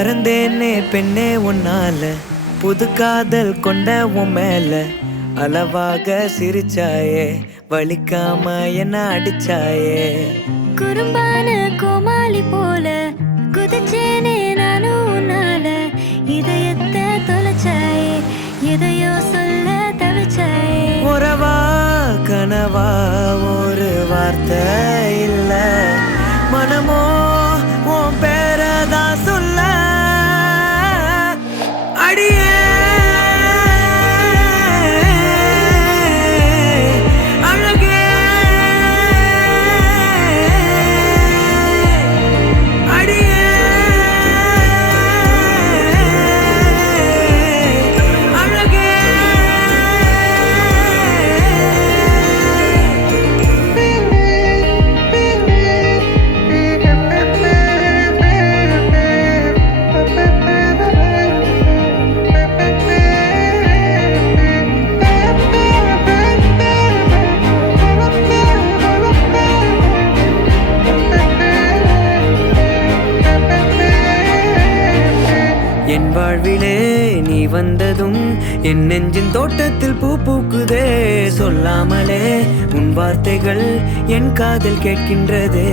மறந்தேனே பெண்ணே உன்னால, புது காதல் கொண்ட உன் மேல. அளவாக சிரிச்சாயே, வலிக்காம என்ன அடிச்சாயே. குறும்பான கோமாளி போல குதிச்சேனே நானும் உன்னால. இதயத்தை தொலைச்சாயே, எதையோ சொல்ல தவிச்சாயே. உறவா கனவா ஒரு வார்த்தை இல்ல, மனமோ உன் பேரதான் சொல்ல. அடியே அழகே, அடியே அழகே. என் வாழ்விலே நீ வந்ததும் என் நெஞ்சின் தோட்டத்தில் பூ பூக்குதே. சொல்லாமலே உன் வார்த்தைகள் என் காதில் கேட்கின்றதே.